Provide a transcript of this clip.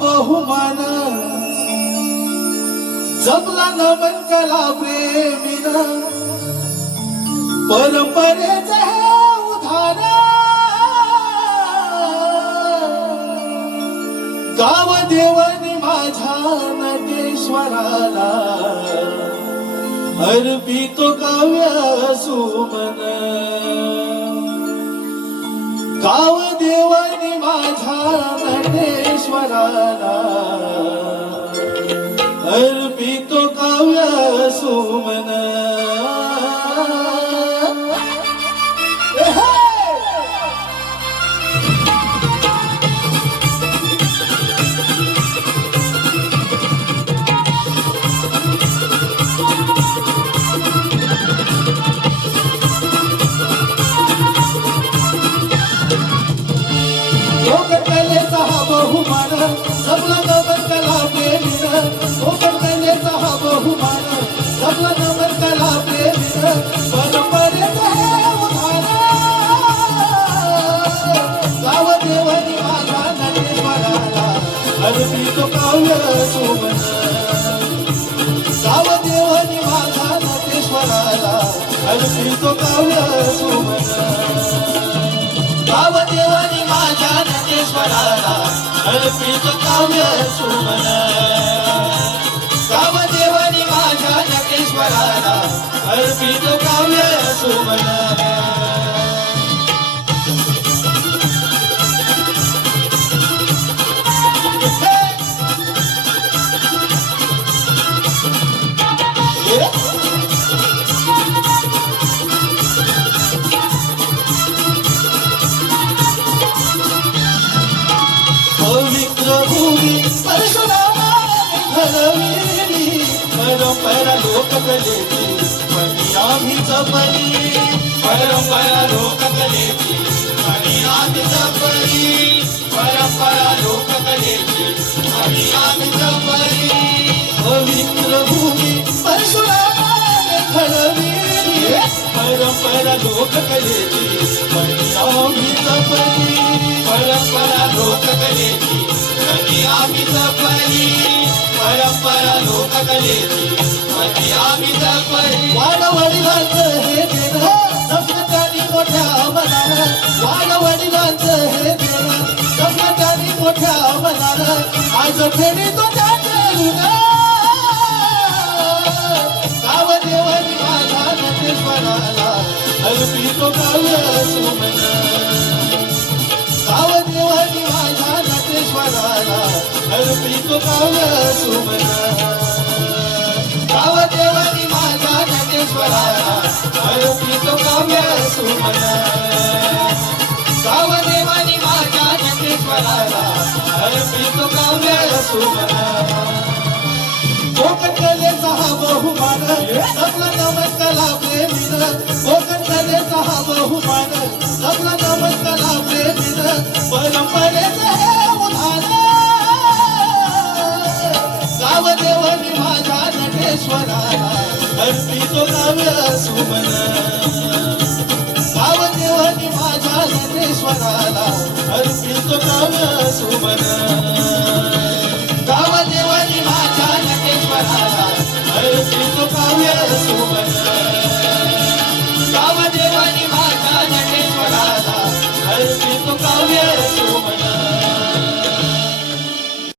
बहुमान. जपला नमन कला प्रेमीन. परंपरेचे हे उधार गाव देवानी माझ्या नटेश्वराला. अर्पितो काव्य सुमन. गाव देवानी माझ्या नटेश्वराला अर्पितो बहुमान सबला नमन कला प्रेमीन लोककलेचा हा बहुमान सबला नमन कला प्रेमीन परंपरेचं हे उदाहरण गाव देवनी माझा नटेश्वराला अर्पितो काव्य सुमन गाव देवनी माझा नटेश्वराला अर्पितो काव्य सुमन गावदेवानी माझ्या नटेश्वराला अर्पित काव्य सुमन. गावदेवानी माझ्या नटेश्वराला अर्पित काव्य सुमन. परंपरा लोककलेची आणि आम्ही जपली परंपरा लोककलेची आणि आम्ही जपली परंपरा लोककलेची आणि आम्ही जपली पवित्र भूमी परशुरामाने घडविली परंपरा लोककलेची आणि आम्ही जपली परंपरा लोककलेची आणि आम्ही जपली. परंपरा लोककलेची आणि आम्ही जपली वाडवडिलांचं हे देणं मोठ्या मनानं वाडवडिलांचं हे देणं जपण्यासाठी मोठ्या मनानं आज फेडी तो देवानी माझा नटेश्वराला काव्य सुमन गाव देवानी माझ्या नटेश्वराला अर्पितो काव्य सुमन गाव देवानी माझ्या नटेश्वराला अर्पितो काव्य सुमन गाव देवानी माझ्या नटेश्वराला अर्पितो काव्य सुमन कोकण कलेचा बहुमान सबला नमस्कार आपले प्रेमीन कोकण सहा बहुमान अंती तो लावेला सुमन. साव देवानी माझ्या ज्ञानेश्वराला अंती तो लावेला सुमन. साव देवानी माझ्या ज्ञानेश्वराला अंती तो लावेला सुमन. साव देवानी माझ्या ज्ञानेश्वराला अंती तो लावेला सुमन.